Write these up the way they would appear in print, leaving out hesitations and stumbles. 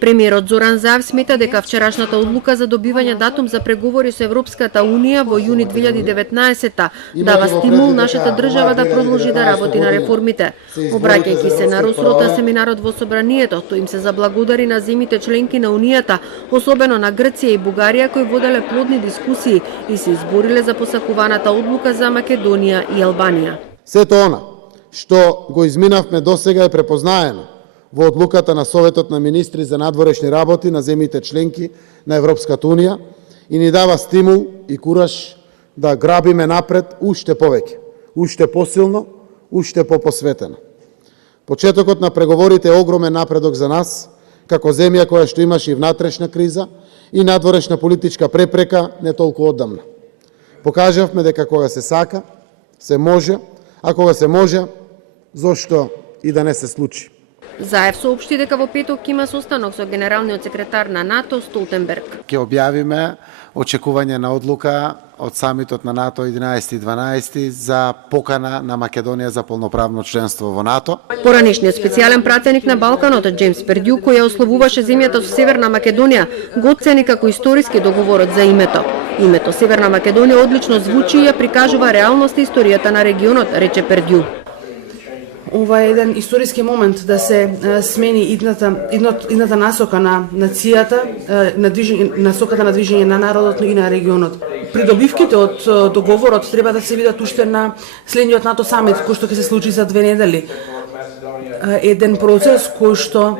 Премиерот Зоран Заев смета дека вчерашната одлука за добивање датум за преговори со Европската Унија во јуни 2019 дава стимул нашата држава да продолжи да работи на реформите. Обраќајќи се на Росрота семинарот во Собранието, тој им се заблагодари на земите членки на Унијата, особено на Грција и Бугарија, кои воделе плодни дискусии и се избориле за посакуваната одлука за Македонија и Албанија. Сето она што го изминавме досега е препознаено во одлуката на Советот на министри за надворешни работи на земите членки на Европската Унија и ни дава стимул и кураж да грабиме напред уште повеќе, уште посилно, уште попосветено. Почетокот на преговорите е огромен напредок за нас, како земја која што имаше и внатрешна криза и надворешна политичка препрека не толку одамна. Покажавме дека кога се сака, се може, а кога се може, зошто и да не се случи. Заев соопшти дека во петок има состанок со генералниот секретар на НАТО Столтенберг. Ќе објавиме очекување на одлука од самитот на НАТО 11 и 12 за покана на Македонија за полноправно членство во НАТО. Поранишниот специјален пратеник на Балканот Джеймс Пердју, кој ја ославуваше земјата со Северна Македонија, го оцени како историски договорот за името. Името Северна Македонија одлично звучи и ја прикажува реалноста и историјата на регионот, рече Пердју. Ова е еден историски момент да се смени идната насока на нацијата, насоката на движење на народот и на регионот. Придобивките од договорот треба да се видат уште на следниот НАТО самит, кој што ќе се случи за 2 недели. Еден процес кој што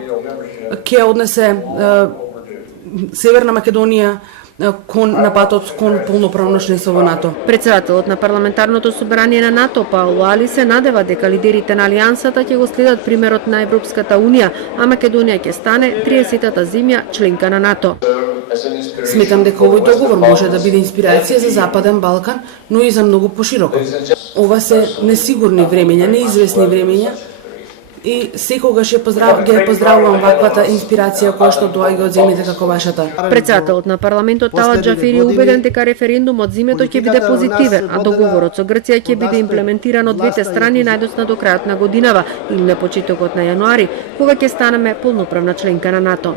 ќе однесе Северна Македонија на патот кон полноправно членство во НАТО. Председателот на парламентарното собрание на НАТО Пауло Али се надева дека лидерите на алијансата ќе го следат примерот на Европската Унија, а Македонија ќе стане 30-та земја членка на НАТО. Сметам дека овој договор може да биде инспирација за Западен Балкан, но и за многу пошироко. Ова се несигурни времења, неизвестни времења, и секогаш ја поздравувам ваквата инспирација која што доаѓа од земјите како вашата. Председателот на парламентот Талат Џафери е убеден дека референдумот зимето ќе биде позитивен, а договорот со Грција ќе биде имплементиран од двете страни најдоцна до крајот на годинава или на почетокот на јануари, кога ќе станеме полноправна членка на НАТО.